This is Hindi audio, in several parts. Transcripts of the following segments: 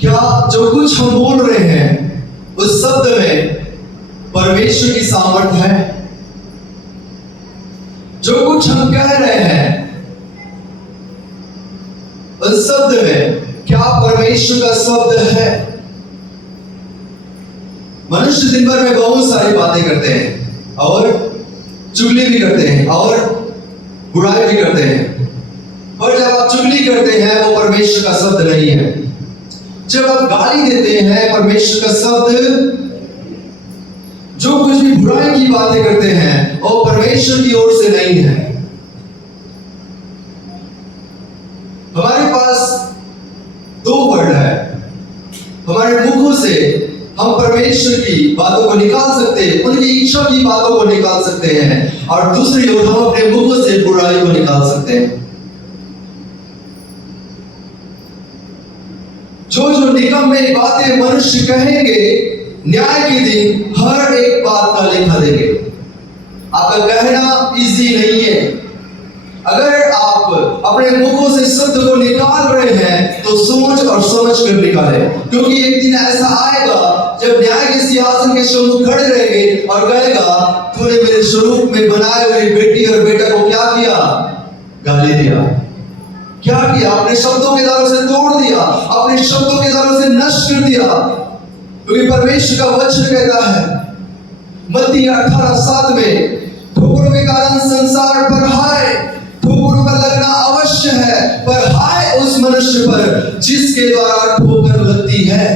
क्या जो कुछ हम बोल रहे हैं उस शब्द में परमेश्वर की सामर्थ है? जो कुछ हम कह रहे हैं उस शब्द में क्या परमेश्वर का शब्द है? मनुष्य दिन भर में बहुत सारी बातें करते हैं और चुगली भी करते हैं और बुराई भी करते हैं, और जब आप चुगली करते हैं वो परमेश्वर का शब्द नहीं है। जब आप गाली देते हैं परमेश्वर का शब्द, जो कुछ भी बुराई की बातें करते हैं वो परमेश्वर की ओर से नहीं है। हमारे पास दो वर्ड है, हमारे मुखों से हम परमेश्वर की बातों को निकाल सकते हैं, उनकी इच्छा की बातों को निकाल सकते हैं, और दूसरी ओर हम अपने मुखों से बुराई को निकाल सकते हैं। जो जो निकम्मे बातें मनुष्य कहेंगे, न्याय के दिन हर एक बात का लेखा देंगे। आपका कहना इजी नहीं है। अगर आप अपने मुखों से शब्द को निकाल रहे हैं तो सोच और समझ कर निकालें, क्योंकि एक दिन ऐसा आएगा जब न्याय के सिंहासन के सम्मुख खड़े रहेंगे और कहेगा, तूने मेरे स्वरूप में बनाए हुए बेटी और बेटा को क्या किया? गाली दिया। क्या किया? अपने शब्दों के द्वारा से तोड़ दिया, अपने शब्दों के द्वारा से नष्ट कर दिया। क्योंकि परमेश्वर का वचन कहता है मत्ती 18:7 में, ठोकरों के कारण संसार पर हाय, ठोकरों का लगना अवश्य है, पर हाय उस मनुष्य पर जिसके द्वारा ठोकर लगती है।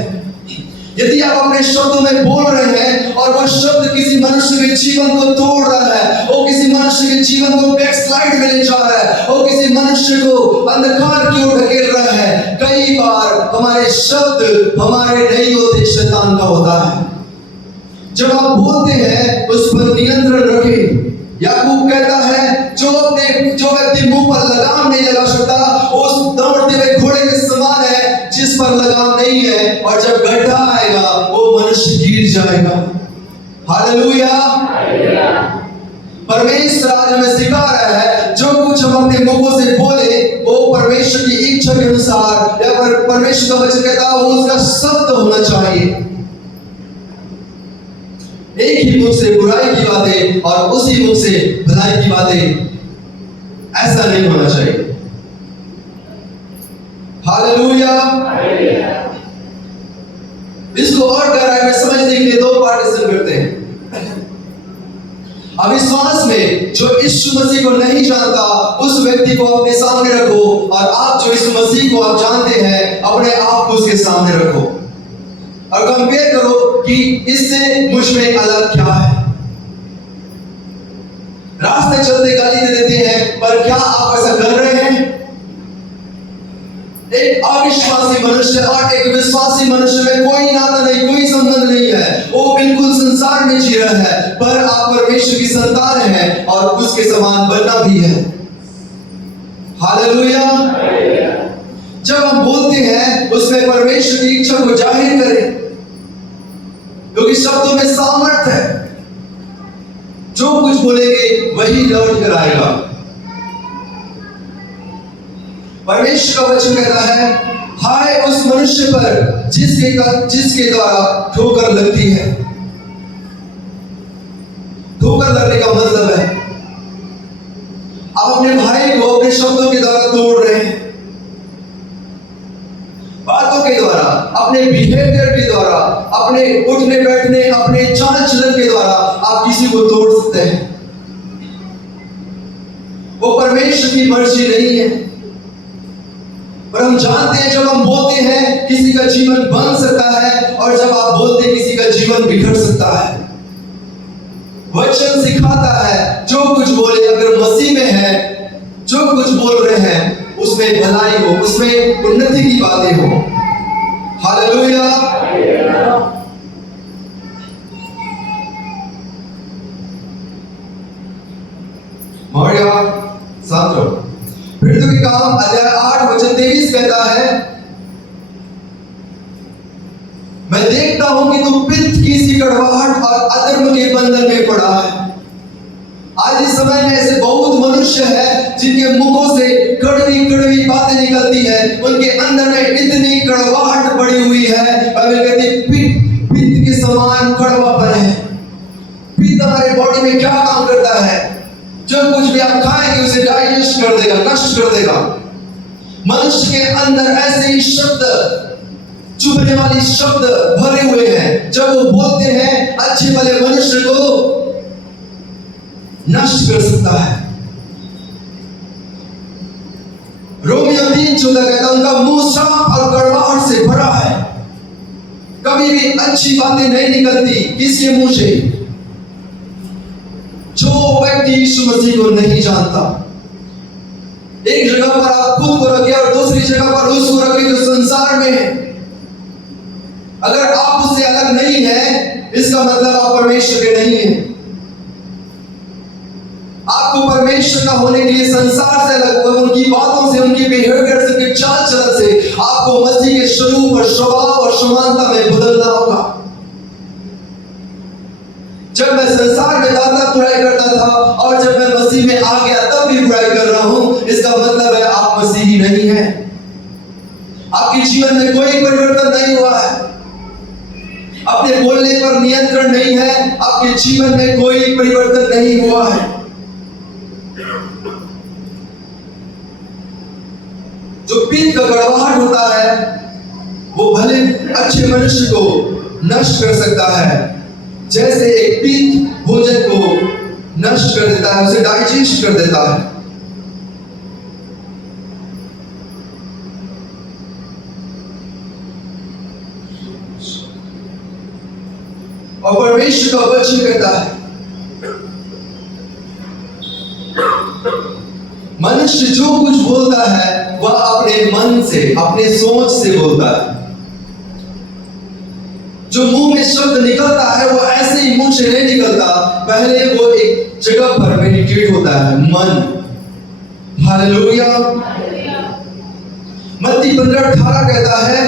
यदि आप अपने शब्दों में बोल रहे हैं और वह शब्द किसी मनुष्य के जीवन को तोड़ रहा है, वो किसी मनुष्य के जीवन को बैकस्लाइड में ले जा रहा है, वो किसी मनुष्य को अंधकार की ओर ढकेल रहा है, कई बार हमारे शब्द हमारे नहीं होते, शैतान का होता है। जब आप बोलते हैं उस पर नियंत्रण रखें। याकूब कहता है जो व्यक्ति मुंह पर लगाम नहीं लगा सकता उस दौड़ते हुए घोड़े के समान है जिस पर लगाम नहीं है, और जब गड्ढा आएगा वो मनुष्य गिर जाएगा। हालेलुया। परमेश्वर आज हमें सिखा रहा है जो कुछ हम अपने मुखों से बोले वो परमेश्वर की इच्छा के अनुसार, या परमेश्वर का वचन कहता है वो उसका शब्द होना चाहिए। एक ही मुख से बुराई की बातें और उसी मुख से भलाई की बातें, ऐसा नहीं होना चाहिए। हालेलुया। इसको और गहराई में समझने के लिए दो पार्टीशन करते हैं। अविश्वास में जो यीशु मसीह को नहीं जानता उस व्यक्ति को अपने सामने रखो, और आप जो यीशु मसीह को आप जानते हैं अपने आप को उसके सामने रखो और कंपेयर करो कि इससे मुझ में अलग क्या है। रास्ते चलते गाली दे देते हैं, पर क्या आप ऐसा कर रहे हैं? एक अविश्वासी मनुष्य और एक विश्वासी मनुष्य में कोई नाता नहीं, कोई संबंध नहीं है, वो बिल्कुल संसार में जी रहा है, पर आप परमेश्वर की संतान हैं और उसके समान बनना भी है। हालेलुया। जब हम बोलते हैं उसमें परमेश्वर की इच्छा को जाहिर करें, क्योंकि शब्दों में सामर्थ है। जो कुछ बोलेंगे वही लौट कर आएगा। परमेश्वर का वचन कहता है हाय उस मनुष्य पर जिसके द्वारा ठोकर लगती है। ठोकर लगने का मतलब है आप अपने भाई को अपने शब्दों के द्वारा तोड़ रहे हैं, बातों के द्वारा, अपने बिहेवियर के द्वारा, अपने उठने बैठने, अपने चाल चलन के द्वारा आप किसी को तोड़ सकते हैं। वो परमेश्वर की मर्जी नहीं है। पर हम जानते हैं जब हम बोलते हैं किसी का जीवन बन सकता है, और जब आप बोलते हैं किसी का जीवन बिगड़ सकता है। वचन सिखाता है जो कुछ बोले अगर मसीह में है, जो कुछ बोल रहे हैं उसमें भलाई हो, उसमें उन्नति की बातें हो। हालेलुया। मौर्या साथों, फिर के काम अध्याय 8 वचन 23 कहता है मैं देखता हूं कि तू पित्त की सी कड़वाहट और अधर्म के बंधन में पड़ा है। आज इस समय में ऐसे बहुत मनुष्य है जिनके मुखों से कड़वी कड़वी बातें निकलती है, उनके अंदर में इतनी कड़वाहट पड़ी हुई है। बाइबल कहती है पित्त के समान कड़वापन है। पित्त हमारे बॉडी में क्या काम करता है? जो कुछ भी आप खाएंगे उसे डाइजेस्ट कर देगा, नष्ट कर देगा। मनुष्य के अंदर ऐसे ही शब्द, चुभने वाली शब्द भरे हुए हैं। जब वो बोलते हैं अच्छे भले मनुष्य को नष्ट कर सकता है। रोमियो 3:14 कहता है उनका मुंह श्राप और कड़वाहट से भरा है। कभी भी अच्छी बातें नहीं निकलती किसके मुंह से? जो व्यक्ति यीशु मसीह को नहीं जानता। एक जगह पर आप खुद को रखिए और दूसरी जगह पर उसको रखिए जो संसार में है। अगर आप उससे अलग नहीं है, इसका मतलब आप परमेश्वर के नहीं हैं। आपको परमेश्वर का होने के लिए संसार से अलग, उनकी बातों से, उनकी बिहेवियर से, उनके चाल चलन से आपको मसीह के स्वरूप और स्वभाव और समानता में बदलना होगा। जब मैं संसार में ज्यादा बुराई करता था और जब मैं मसीह में आ गया तब भी बुराई कर रहा हूं, इसका मतलब है आप मसीही नहीं है। आपके जीवन में कोई परिवर्तन नहीं हुआ है। अपने बोलने पर नियंत्रण नहीं है। आपके जीवन में कोई परिवर्तन नहीं हुआ है। जो पित्त का कड़वाहट होता है वो भले अच्छे मनुष्य को नष्ट कर सकता है। जैसे एक पित्त भोजन को नष्ट कर देता है, उसे डाइजेस्ट कर देता है। और परमेश्वर का वचन कहता है मनुष्य जो कुछ बोलता है वह अपने मन से, अपने सोच से बोलता है। जो मुंह में शब्द निकलता है वो ऐसे ही मुंह से नहीं निकलता, पहले वो एक जगह पर मेडिटेट होता है, मन। हालेलुया। मत्ती 15:18 कहता है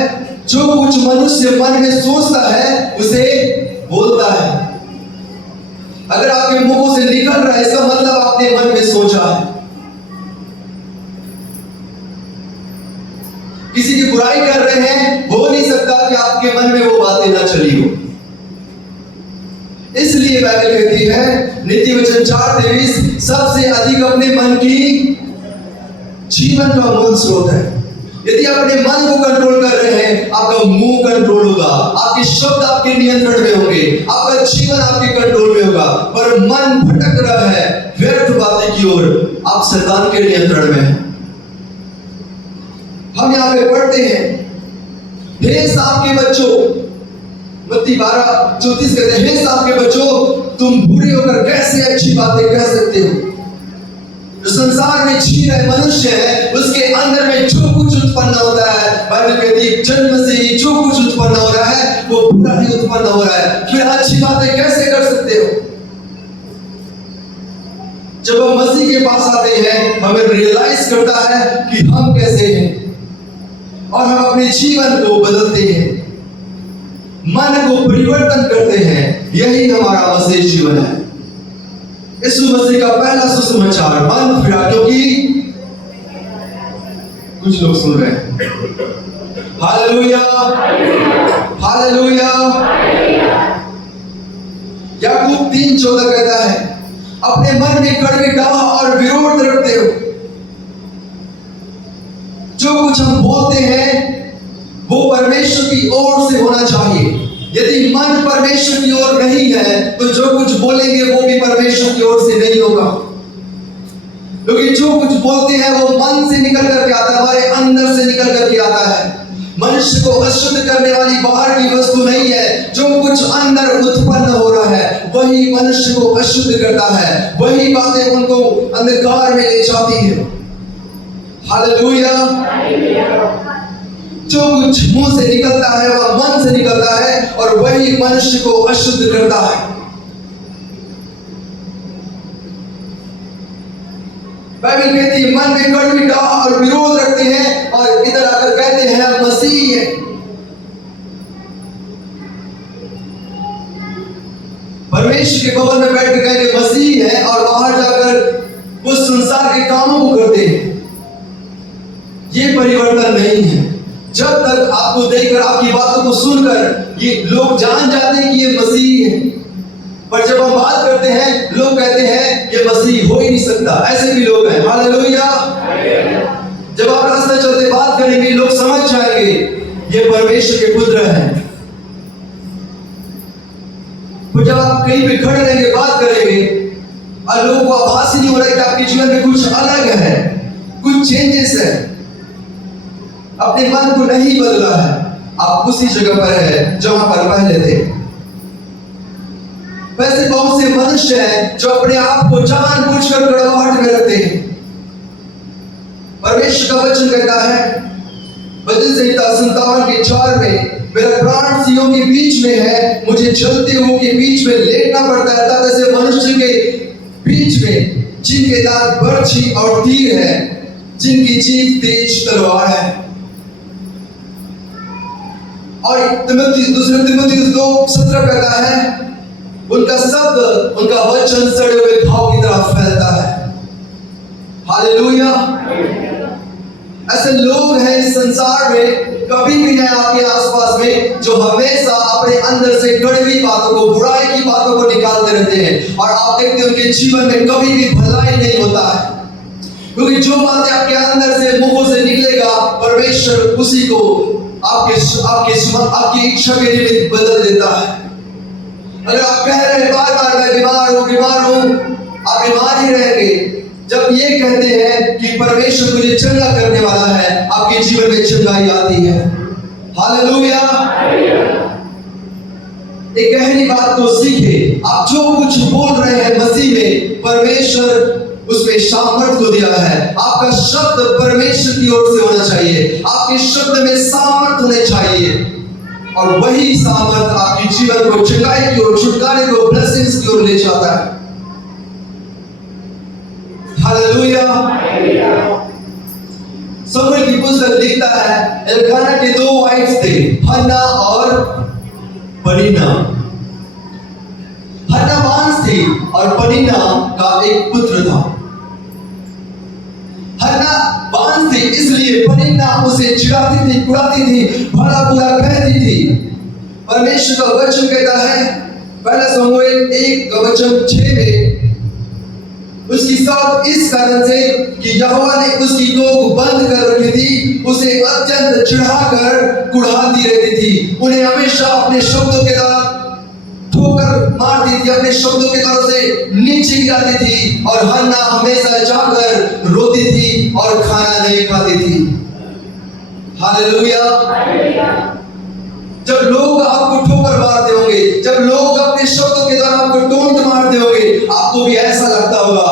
जो कुछ मनुष्य मन में सोचता है उसे बोलता है। अगर आपके मुंह से निकल रहा है इसका मतलब आपने मन में सोचा है। किसी की बुराई कर रहे हैं, हो नहीं सकता कि आपके मन में वो बातें ना चली हो। इसलिए बाइबल कहती है नीति वचन 4:23 सबसे अधिक अपने मन की जीवन का मूल स्रोत है। यदि अपने मन को कंट्रोल कर रहे हैं, आपका मुंह कंट्रोल होगा, आपके शब्द आपके नियंत्रण में होंगे, आपका जीवन आपके कंट्रोल में होगा। पर मन भटक रहा है व्यर्थ बातें की ओर, आप शैतान के नियंत्रण में हैं। हम यहाँ पे पढ़ते हैं हे सांप के बच्चों, मत्ती 12:34 कहते हैं हे सांप के बच्चों तुम बुरे होकर कैसे अच्छी बातें कह सकते हो? जो संसार में जी रहे मनुष्य है उसके अंदर में जो कुछ उत्पन्न होता है, बाइबल कहती है जन्म से ही जो कुछ उत्पन्न हो रहा है वो बुरा ही उत्पन्न हो रहा है। फिर अच्छी बातें कैसे कर सकते हो? जब हम मसीह के पास आते हैं हमें रियलाइज करता है कि हम कैसे हैं और हम अपने जीवन को बदलते हैं, मन को परिवर्तन करते हैं। यही हमारा मसीह जीवन है। यीशु मसीह का पहला सुसमाचार मन फिरा, क्योंकि कुछ लोग सुन रहे हैं। Hallelujah, hallelujah. याकूब 3:14 कहता है अपने मन में कड़वी डाह और विरोध रखते हो। जो कुछ हम बोलते हैं वो परमेश्वर की ओर से होना चाहिए। यदि मन परमेश्वर की ओर नहीं है तो जो कुछ बोलेंगे वो भी परमेश्वर की ओर से नहीं होगा। क्योंकि जो कुछ बोलते हैं वो मन से निकल करके आता है, हमारे अंदर से निकल करके आता है। मनुष्य को अशुद्ध करने वाली बाहर की वस्तु नहीं है, जो कुछ अंदर उत्पन्न हो रहा है वही मनुष्य को अशुद्ध करता है, वही बातें उनको अंधकार में ले जाती है। हालेलुया। जो कुछ मुंह से निकलता है वह मन से निकलता है और वही मनुष्य को अशुद्ध करता है। बाइबल कहती है मन में कड़वी डाह और विरोध रखते हैं और इधर आकर कहते हैं हम मसीह हैं। परमेश्वर के भवन में बैठ कर कहते मसीह है और बाहर जाकर उस संसार के कामों को करते हैं। ये परिवर्तन नहीं है। जब तक आपको देखकर, आपकी बातों को सुनकर ये लोग जान जाते हैं कि ये मसीह है, पर जब हम बात करते हैं लोग कहते हैं ये मसीह हो ही नहीं सकता। ऐसे भी लोग हैं। हालेलुया। जब आप रास्ते चलते बात करेंगे लोग समझ जाएंगे ये परमेश्वर के पुत्र हैं। तो जब आप कहीं पे खड़े रहेंगे बात करेंगे और लोगों को आभास ही नहीं हो रहा है कि आपके जीवन में कुछ अलग है, कुछ चेंजेस है, अपने मन को नहीं बदला है, आप उसी जगह पर है जहां पर पहले थे। वैसे बहुत से मनुष्य हैं जो अपने आप को जानबूझकर कड़वाहट में रखते हैं। परमेश्वर का वचन कहता है भजन संहिता 57:4 में, मेरा प्राण सिंहों के बीच में है, मुझे जलते हुओं के बीच में लेटना पड़ता है, तब ऐसे मनुष्य के बीच में जिनके दांत बर्छी और तीर है, जिनकी जीभ तेज तलवार है। और दूसरे तिमोथी 2:17 कहता है, उनका शब्द, उनका वचन सड़े हुए घाव की तरह फैलता है। हालेलुया। ऐसे लोग हैं इस संसार में, कभी भी नहीं आपके आसपास में, जो हमेशा अपने अंदर से कड़वी बातों को, बुराई की बातों को निकालते रहते हैं, और आप देखते हैं उनके जीवन में कभी भी भलाई नहीं होता है, क्योंकि जो बातें आपके अंदर से, मुंहों से निकलेगा, परमेश्वर उसी को आपकी इच्छा के लिए बदल देता है। अगर आप कह रहे हैं बार बार मैं बीमार हूं, आप बीमार ही रहेंगे। जब ये कहते हैं कि परमेश्वर मुझे चंगा करने वाला है, आपके जीवन में चंगाई आती है। हालेलुया। एक गहरी बात को सीखे, आप जो कुछ बोल रहे हैं मसीह में, परमेश्वर उसमें सामर्थ को दिया है। आपका शब्द परमेश्वर की ओर से होना चाहिए, आपके शब्द में सामर्थ होने चाहिए, और वही सामर्थ आपके जीवन को चंगाई की ओर, छुटकारे को, ब्लेसिंग्स की ओर ले जाता है। हालेलुया। शमूएल की पुस्तक लिखता है, एल्काना के 2 वाइफ्स थे, हन्ना और पनिन्ना। हन्ना बांस थी और पनिन्ना का एक पुत्र था। हन्ना बांस थी इसलिए पनिन्ना उसे चिढ़ाती थी, कुड़ाती थी, भला बुरा कहती थी। परमेश्वर का वचन कहता है, पहला शमूएल 1:6 में, उसकी साथ इस कारण से कि यहोवा ने उसकी नोक बंद कर रखी थी, उसे अत्यंत चिढ़ाकर कुढ़ाती रहती थी, उन्हें हमेशा अपने शब्दों के द्वारा ठोकर मारती थी, अपने शब्दों के द्वारा से नीचे गिराती थी, और हन्ना हमेशा जाकर रोती थी और खाना नहीं खाती थी। हालेलुया। जब लोग आपको ठोकर मारते होंगे, जब लोग अपने शब्दों के द्वारा आपको टोंट मारते होंगे, आपको भी ऐसा लगता होगा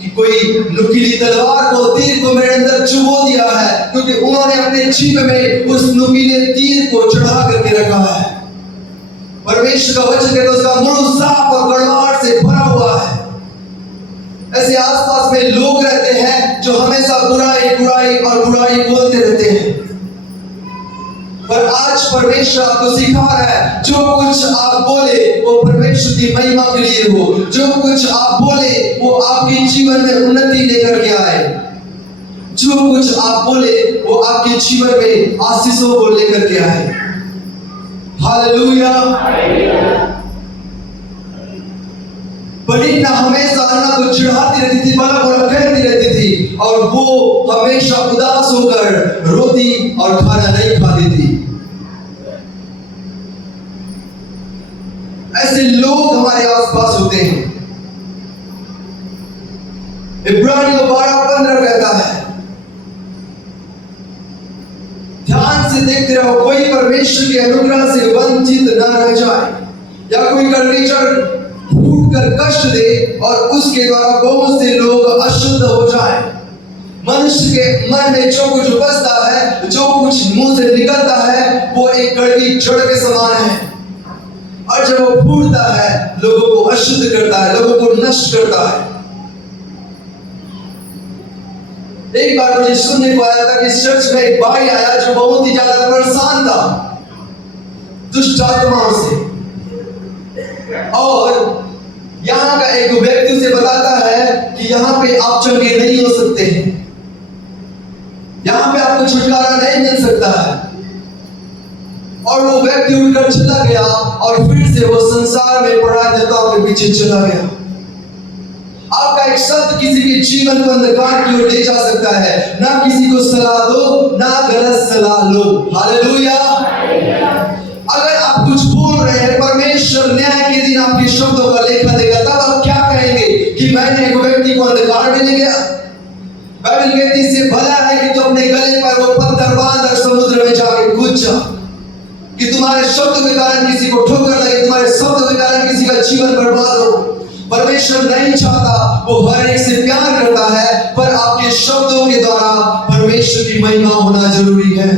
कि कोई नुकीली तलवार को, तीर को मेरे अंदर चुभो दिया है, क्योंकि उन्होंने अपने जीभ में उस नुकीले तीर को चढ़ा करके रखा है। परमेश्वर का वचन कहता है उसका मुंह साफ और कड़वाहट से भरा हुआ है। ऐसे आसपास में लोग रहते हैं जो हमेशा बुराई और बुराई बोलते रहते हैं, पर आज परमेश्वर आपको सिखा रहा है, जो कुछ आप बोले वो परमेश्वर की महिमा के लिए हो, जो कुछ आप बोले वो आपके जीवन में उन्नति लेकर के आए, जो कुछ आप बोले वो आपके जीवन में आशीषों को लेकर के आए। हालेलुया। पनिन्ना हमेशा हन्ना को चिढ़ाती रहती थी, भला बुरा कहती रहती थी, और वो हमेशा उदास होकर रोती और खाना नहीं खाती थी। ऐसे लोग हमारे आसपास होते हैं। इब्रानियों 12:15 कहता है, ध्यान से देखते रहो, कोई परमेश्वर के अनुग्रह से वंचित न रह जाए, या कोई कड़वी जड़ फूट कर कष्ट दे और उसके द्वारा बहुत से लोग अशुद्ध हो जाए। मनुष्य के मन में जो कुछ बसता है, जो कुछ मुंह से निकलता है, वो एक कड़वी जड़ के समान है, और जब वो फूटता है लोगों को अशुद्ध करता है, लोगों को नष्ट करता है। एक बार मुझे सुनने को आया था कि चर्च में एक भाई आया जो बहुत ही ज्यादा परेशान था दुष्ट आत्माओं से, और यहाँ का एक व्यक्ति उसे बताता है कि यहाँ पे आप चंगे नहीं हो सकते हैं, यहाँ पे आपको छुटकारा नहीं मिल सकता है, और वो व्यक्ति उठकर चला गया और फिर से वो संसार में पराधीनताओं के पीछे चला गया। आपका एक शब्द किसी के जीवन को अंधकार की ओर ले जा सकता है। ना किसी को सलाह दो, ना गलत सलाह लो। हालेलुया। अगर आप कुछ बोल रहे हैं, परमेश्वर न्याय के दिन आपके शब्दों का लेखा देगा। तब आप क्या कहेंगे कि मैंने एक व्यक्ति को अंधकार में ले गया? बाइबल कहती है इससे भला है कि तू अपने गले पर वो पत्थर बांध और समुद्र में जाके कूद जा। कि तुम्हारे शब्दों के कारण किसी को ठोकर लगे, तुम्हारे शब्दों के कारण किसी का जीवन बर्बाद हो। परमेश्वर नहीं चाहता, वो हर एक से प्यार करता है, पर आपके शब्दों के द्वारा परमेश्वर की महिमा होना जरूरी है।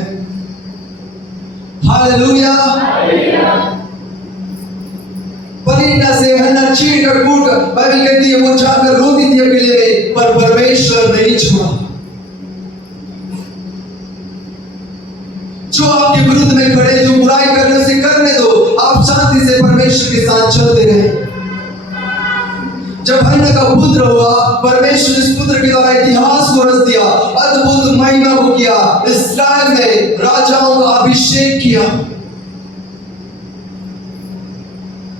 हालेलुया। पनीना से हन्ना चीर कर कूट कर, बाइबल कहती है वो जाकर रोती थी अकेले में, पर परमेश्वर नहीं छोड़ा। जो आपके विरुद्ध में खड़े, जो बुराई करने से करने दो, आप शांति से परमेश्वर के साथ चलते रहे। जब हन्ना का पुत्र हुआ, परमेश्वर इस पुत्र के द्वारा इतिहास को रच दिया, अद्भुत महिमा को किया, इस्राएल में राजाओं का अभिषेक किया।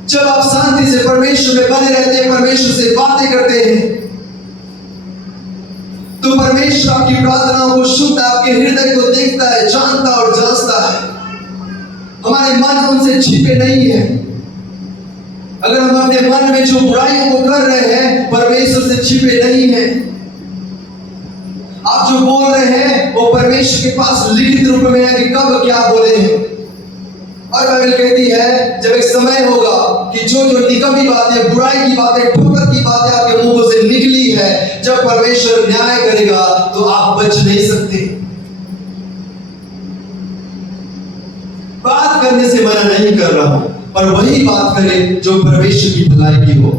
जब आप शांति से परमेश्वर में बने रहते हैं, परमेश्वर से बातें करते हैं, तो परमेश्वर आपकी प्रार्थनाओं को सुनता है, आपके हृदय को देखता है, जानता और जांचता है। हमारे मन उनसे छिपे नहीं है। अगर हम अपने मन में जो बुराइयों को कर रहे हैं, परमेश्वर से छिपे नहीं है। आप जो बोल रहे हैं वो परमेश्वर के पास लिखित रूप में है कि कब क्या बोले हैं। और बाइबल कहती है जब एक समय होगा कि जो जो निकम्मी बातें, बुराई की बातें, ठोकर की बातें आपके मुंह से निकली है, जब परमेश्वर न्याय करेगा तो आप बच नहीं सकते। बात करने से मना नहीं कर रहा हूं, पर वही बात करें जो परमेश्वर की भलाई की हो,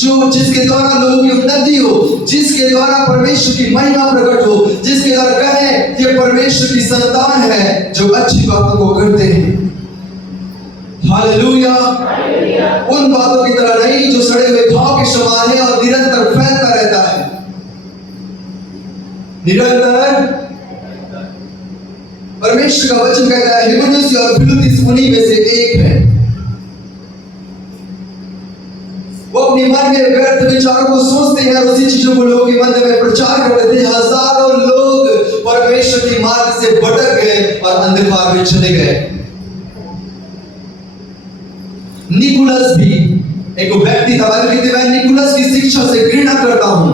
जो जिसके द्वारा लोगों की उन्नति हो, जिसके द्वारा परमेश्वर की महिमा प्रकट हो, जिसके द्वारा कहें कि परमेश्वर की संतान है जो अच्छी बातों को करते हैं। हालेलुया। उन बातों की तरह नहीं जो सड़े हुए घाव के समान है और निरंतर फैलता रहता है। निरंतर परमेश्वर का वचन कहता है, हिब्रूस और फिलिप्पीस उन्हीं में से एक है। वो अपने मन में व्यर्थ विचारों को सोचते हैं और उसी चीजों को लोगों के मध्य में प्रचार करते थे। हजारों लोग परमेश्वर के मार्ग से भटक गए और अंधकार में चले गए। निकोलस भी एक व्यक्ति था, मैं निकोलस की शिक्षा से घृणा करता हूं।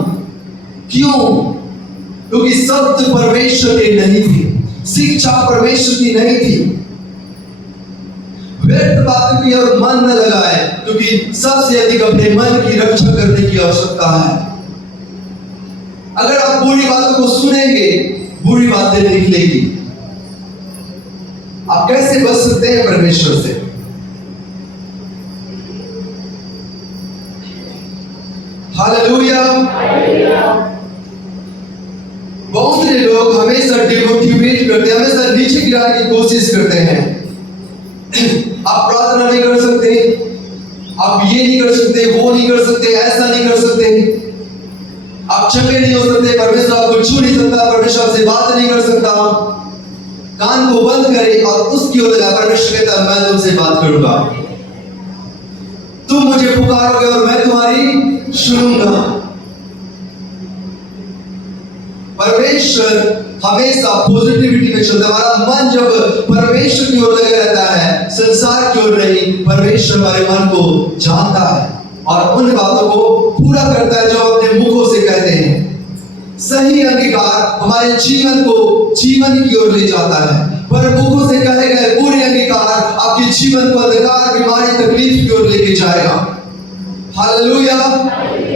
क्यों? क्योंकि शब्द परमेश्वर के नहीं थे, शिक्षा परमेश्वर की नहीं थी। व्यर्थ बातों की और मन न लगाए, क्योंकि सबसे अधिक अपने मन की रक्षा करने की आवश्यकता है। अगर आप बुरी बातों को सुनेंगे, बुरी बातें निकलेगी। आप कैसे बच सकते हैं परमेश्वर से? हालेलुया। बहुत से लोग हमेशा डिमोटिवेट करते हैं, हमेशा नीचे गिराने की कोशिश करते हैं। आप प्रार्थना नहीं कर सकते, आप ये नहीं कर सकते, वो नहीं कर सकते, ऐसा नहीं कर सकते, आप चंगे नहीं हो सकते, परमेश्वर आपको छू नहीं सकता, परमेश्वर आपसे बात नहीं कर सकता। कान को बंद करें और उसकी ओर लगा, परमेश्वर कहता है मैं तुमसे बात करूंगा, तुम मुझे पुकारोगे और मैं तुम्हारी सुनूंगा। परमेश्वर हमेशा पॉजिटिविटी में चलता है। हमारा मन जब परमेश्वर की ओर लगा रहता है, संसार की ओर नहीं, परमेश्वर हमारे मन को जानता है और उन बातों को पूरा करता है जो अपने मुखों से कहते हैं। सही अंगीकार हमारे जीवन को जीवन की ओर ले जाता है, पर मुखों से कहे गए पूरे अंगीकार आपके जीवन को अंधकार, बीमारी, तकलीफ की ओर लेके जाएगा। हालेलुया।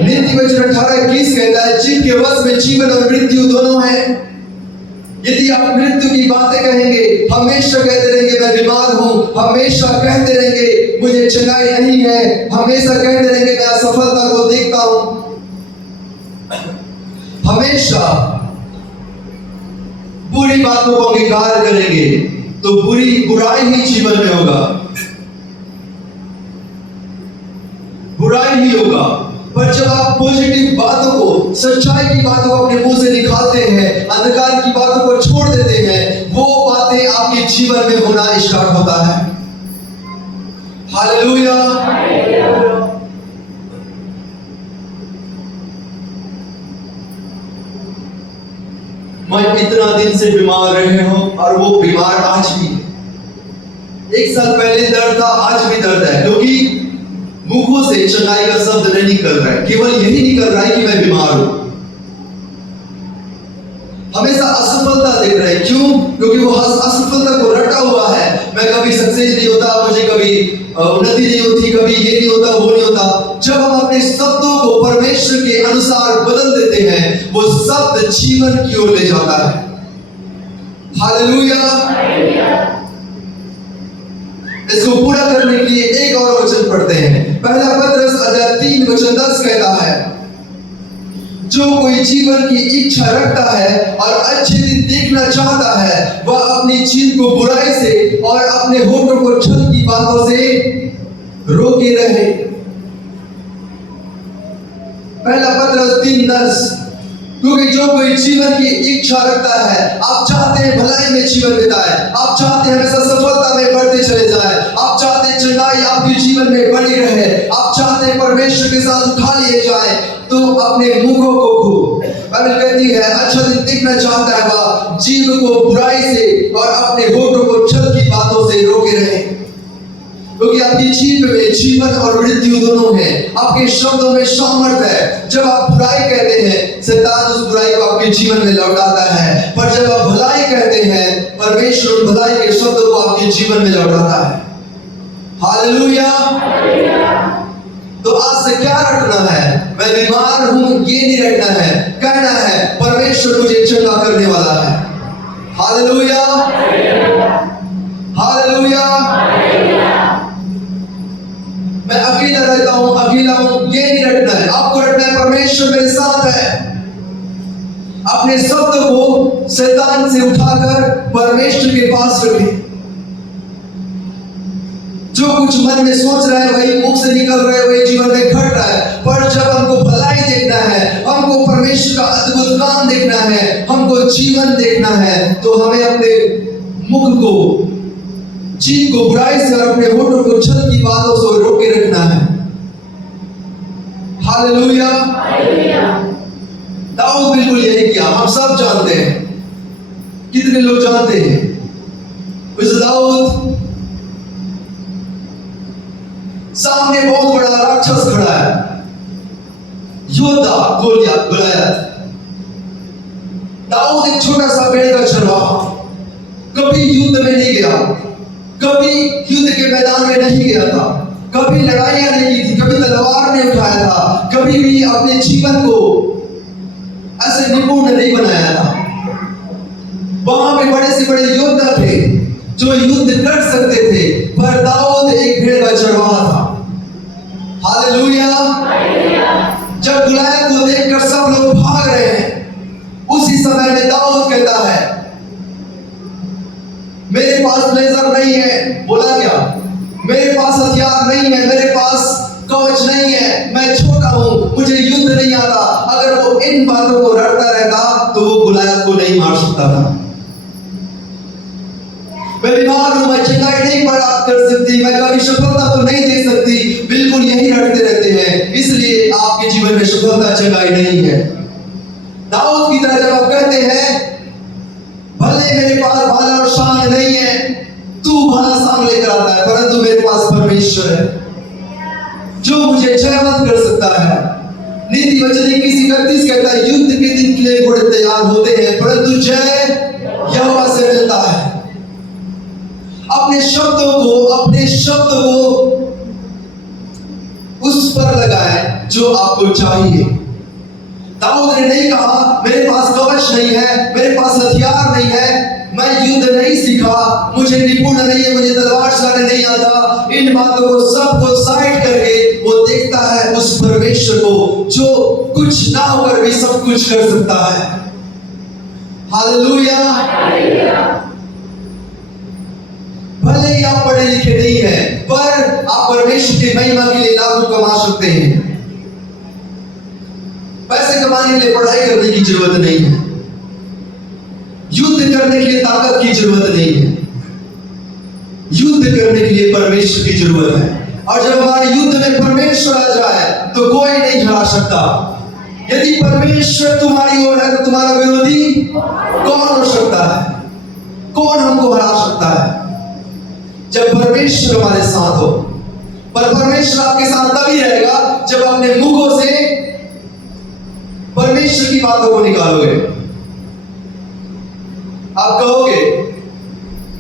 नीति वचन 18:21 कहता है जिनके वश में जीवन और मृत्यु दोनों हैं। यदि आप मृत्यु की बातें कहेंगे, हमेशा कहते रहेंगे मैं बीमार हूं, हमेशा कहते रहेंगे मुझे चंगाई नहीं है, हमेशा कहते रहेंगे मैं असफलता को देखता हूं, हमेशा बुरी बातों को अंगीकार करेंगे, तो बुराई ही जीवन में होगा, बुराई ही होगा। पर जब आप पॉजिटिव बातों को, सच्चाई की बातों को अपने मुंह से निकालते हैं, अंधकार की बातों को छोड़ देते हैं, वो बातें आपके जीवन में होना स्टार्ट होता है। हालेलुया। मैं इतना दिन से बीमार रहे हूं और वो बीमार आज भी है। 1 साल पहले दर्द था, आज भी दर्द है, क्योंकि मुंहों से चंगाई का शब्द नहीं निकल रहा है। केवल यही निकल रहा है कि मैं बीमार हूं। हमेशा असफलता देख रहे हैं। क्यों? क्योंकि वो असफलता को रटा हुआ है। मैं कभी सक्सेस नहीं होता, मुझे कभी उन्नति नहीं होती, कभी ये नहीं होता, वो नहीं होता। जब हम अपने शब्दों को परमेश्वर के अनुसार बदल देते हैं, वो शब्द जीवन की ओर ले जाता है। हालेलुया। इसको पूरा करने के लिए एक और वचन पढ़ते हैं। पहला पत्रस अध्याय 3 वचन 10 कहता है, जो कोई जीवन की इच्छा रखता है और अच्छे दिन देखना चाहता है, वह अपनी जीभ को बुराई से और अपने होठों को छल की बातों से रोके रहे। पहला पत्रस 3:10, क्योंकि जो कोई जीवन की इच्छा रखता है, आप चाहते हैं भलाई में जीवन बिताए, आप चाहते हैं हमेशा सफलता में बढ़ते चले जाए, आप चाहते हैं चंगाई आपके जीवन में बनी रहे, आप चाहते हैं परमेश्वर के साथ उठा लिए जाए, तो अपने मुखों को खो। बाइबल कहती है, अच्छा दिन देखना चाहता है वह जीव को बुराई से और अपने होठों को छल की बातों से रोके रहे, क्योंकि आपकी जीभ में जीवन और मृत्यु दोनों हैं। आपके शब्दों में सामर्थ है। जब आप बुराई कहते हैं, शैतान उस बुराई को आपके जीवन में लौटाता है, पर जब आप भलाई कहते हैं, परमेश्वर भलाई के शब्दों को आपके जीवन में लौटाता है। हालेलुया। तो आज से क्या रटना है? मैं बीमार हूं, ये नहीं रटना है। कहना है, परमेश्वर मुझे चंगा करने वाला है। हालेलुया। हालेलुया। मैं अकेला रहता हूं, अकेला हूं, ये नहीं रटना है। आपको रटना है, परमेश्वर मेरे साथ है। अपने शब्द को शैतान से उठाकर परमेश्वर के पास रखें। जो कुछ मन में सोच रहा है वही मुख से निकल रहा है, वही जीवन में घट रहा है। पर जब हमको भलाई देखना है, हमको परमेश्वर का अद्भुत काम देखना है, हमको जीवन देखना है, तो हमें अपने मुख को, जीभ को बुराई से और अपने होठों को छल की बातों से रोके रखना है। हालेलुया। दाऊद बिल्कुल यही किया। हम सब जानते हैं। कितने लोग जानते हैं? उस दाऊद सामने बहुत बड़ा राक्षस खड़ा है, योद्धा गोलियत। दाऊद एक छोटा सा भेड़ का चरवाहा, कभी युद्ध में नहीं गया, कभी युद्ध के मैदान में नहीं गया था, कभी लड़ाइयां नहीं की थी, कभी तलवार नहीं उठाया था, कभी भी अपने जीवन को ऐसे निपुण नहीं बनाया था। वहां पे बड़े से बड़े योद्धा थे जो युद्ध कर सकते थे, पर दाऊद एक भेड़ का चरवाहा था। हालेलुया। जब गुलायत को देखकर सब लोग भाग रहे हैं, उसी समय में दाऊद कहता है, मेरे पास ब्लेजर नहीं है। बोला क्या? मेरे पास हथियार नहीं है, मेरे पास कवच नहीं है, मैं छोटा हूं, मुझे युद्ध नहीं आता। अगर वो इन बातों को रटता रहता तो वो गुलायत को नहीं मार सकता था। मैं बीमार हूं, मैं चंगाई नहीं प्राप्त कर सकती, मैं कभी सफलता को नहीं दे सकती। बिल्कुल यही रटते रहते हैं, इसलिए आपके जीवन में सफलता चंगाई नहीं है। दाऊद की तरह जब आप कहते हैं, भले मेरे पास भाला और शान नहीं है, तू भाला शान लेकर आता है, परंतु मेरे पास परमेश्वर है जो मुझे जयवंत कर सकता है। नीति वचन 21:31 कहता है, युद्ध के दिन के लिए घोड़े तैयार होते हैं, परंतु जय यहोवा से मिलता है। अपने शब्द को उस पर लगाएं जो आपको चाहिए। दाऊद ने नहीं कहा, मेरे पास कवच नहीं है, मेरे पास हथियार नहीं है, मैं युद्ध नहीं सीखा, मुझे निपुण नहीं है, मुझे तलवार चलाने नहीं आता। इन बातों को सबको साइड करके वो देखता है उस परमेश्वर को जो कुछ ना होकर भी सब कुछ कर सकता है। हालेलुया। भले ही आप पढ़े लिखे नहीं हैं, पर आप परमेश्वर की महिमा के लिए लाखों कमा सकते हैं। पैसे कमाने के लिए पढ़ाई करने की जरूरत नहीं है, युद्ध करने के लिए ताकत की जरूरत नहीं है। युद्ध करने के लिए परमेश्वर की जरूरत है। और जब हमारे युद्ध में परमेश्वर आ जाए तो कोई नहीं हरा सकता। यदि परमेश्वर तुम्हारी ओर है तो तुम्हारा विरोधी कौन हो सकता है? कौन हमको हरा सकता है? जब परमेश्वर हमारे साथ हो। पर परमेश्वर आपके साथ तभी रहेगा जब अपने मुखों से परमेश्वर की बातों को निकालोगे। आप कहोगे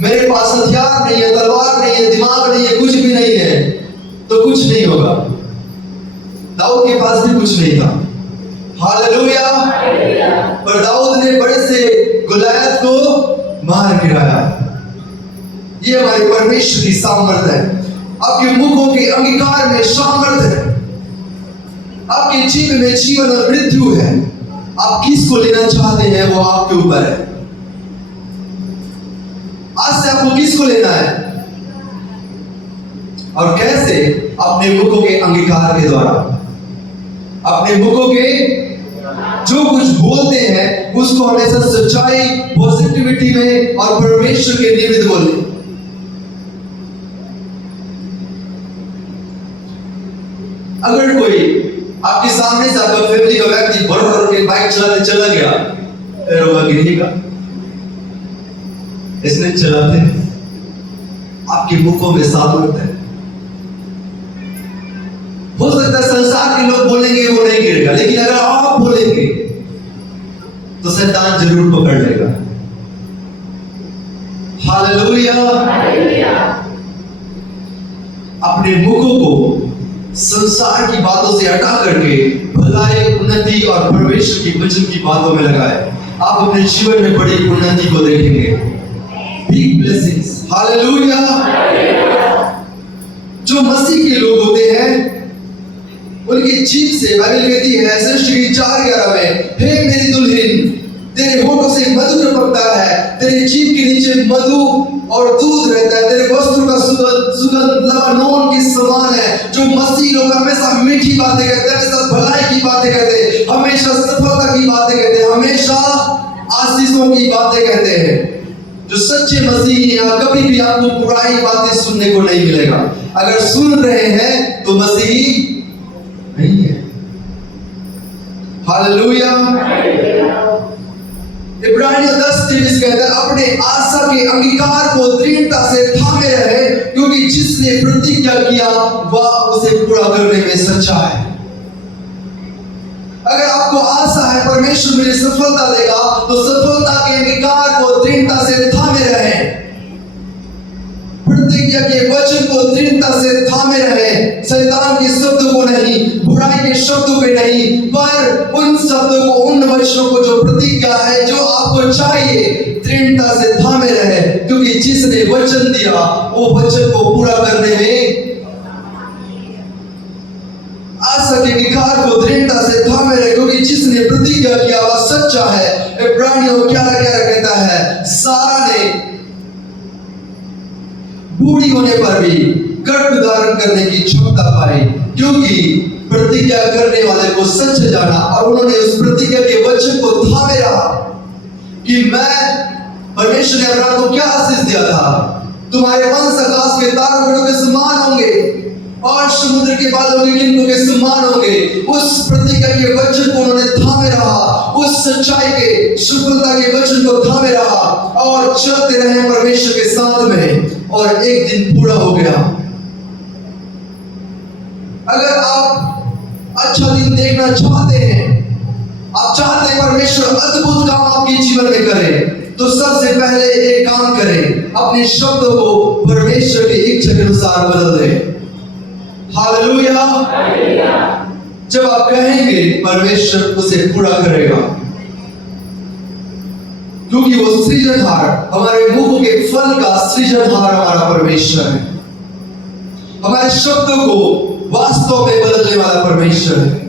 मेरे पास हथियार नहीं है, तलवार नहीं है, दिमाग नहीं है, कुछ भी नहीं है, तो कुछ नहीं होगा। दाऊद के पास भी कुछ नहीं था। हालेलुया। पर दाऊद ने बड़े से गुलायत को मार गिराया। ये हमारे परमेश्वर की सामर्थ्य है। आपके मुखों के अंगीकार में सामर्थ्य है। आपके जीवन में जीवन और मृत्यु है। आप किसको लेना चाहते हैं वो आपके ऊपर है। आज से आपको किसको लेना है और कैसे? अपने मुखों के अंगीकार के द्वारा। अपने मुखों के जो कुछ बोलते हैं उसको हमेशा सच्चाई, पॉजिटिविटी में और परमेश्वर के निमित्त बोले। अगर कोई आपके सामने से आपका फैमिली का व्यक्ति बढ़ के बाइक चलाते चला गया, रोगा गिरेगा। इसने चलाते आपके मुखों में सामर्थ्य है। हो सकता है संसार के लोग बोलेंगे वो नहीं गिरेगा, लेकिन अगर आप बोलेंगे तो शैतान जरूर पकड़ लेगा। हालेलुया। अपने मुखों को संसार की बातों से हटा करके भलाई, उन्नति और परमेश्वर की वचन की बातों में लगाए। आप अपने जीवन में बड़ी उन्नति को देखेंगे। Big blessings. हालेलुया। जो मसीह के लोग होते हैं उनकी जीभ से बाइबल कहती है सृष्टि की 4:11 में, हे मेरी दुल्हन तेरे होठों से मधु टपकता है, तेरे जीभ के नीचे मधु और दूध रहता है, तेरे वस्त्र का सुगंध लबानोन के समान है। जो मसीह लोग हमेशा मीठी बातें कहते हैं, हमेशा भलाई की बातें कहते हैं, हमेशा सफलता की बातें कहते हैं, हमेशा आशीषों की बातें कहते हैं। जो सच्चे मसीही हैं कभी भी आपको बुराई बातें सुनने को नहीं मिलेगा। अगर सुन रहे हैं तो मसीही नहीं है। हालेलुया। इब्रानियों 10:23 कहता है अपने आशा के अंगीकार को दृढ़ता से थामे रहे, क्योंकि जिसने प्रतिज्ञा किया वह उसे पूरा करने में सच्चा है। अगर आपको आशा है परमेश्वर मुझे सफलता देगा तो सफलता के अंगीकार को दृढ़ता से थामे रहे। प्रतिज्ञा के वचन को दृढ़ता से थामे रहे। शैतान के शब्दों को नहीं, बुराई के शब्दों पे नहीं, पर उन शब्दों को, उन वचनों को जो प्रतिज्ञा है, जो आपको चाहिए, दृढ़ता से थामे रहे, क्योंकि जिसने वचन दिया वो वचन को पूरा करने में आशा के अंगीकार को दृढ़ता से थामे रहे, क्योंकि जिसने प्रतिज्ञा किया वह सच्चा है। इब्रानियों 11:11 कहता है सारा ने बूढ़ी होने पर भी गर्भ धारण करने की क्षमता पाई, क्योंकि प्रतिज्ञा करने वाले को सच जाना और उन्होंने उस प्रतिज्ञा के वचन को थामे रहा। कि मैं, परमेश्वर ने अब्राहम को क्या आशीष दिया था, तुम्हारे वंश आकाश के तारों के समान होंगे और समुद्र के बादलों के किरणों के समान होंगे। उस प्रतिज्ञा के वचन को उन्होंने थामे रहा, उस सच्चाई के, सफलता के वचन को थामे रहा और चलते रहे परमेश्वर के साथ में, और एक दिन पूरा हो गया। अगर आप अच्छा दिन देखना चाहते हैं, आप चाहते हैं परमेश्वर अद्भुत काम आपके जीवन में करे, तो सबसे पहले एक काम करें, अपने शब्दों को परमेश्वर की इच्छा के अनुसार बदल दें। हालेलुया। जब आप कहेंगे परमेश्वर उसे पूरा करेगा, क्योंकि वो सृजनहार, हमारे मुंह के फल का सृजनहार हमारा परमेश्वर है। हमारे शब्दों को वास्तव में बदलने वाला परमेश्वर है।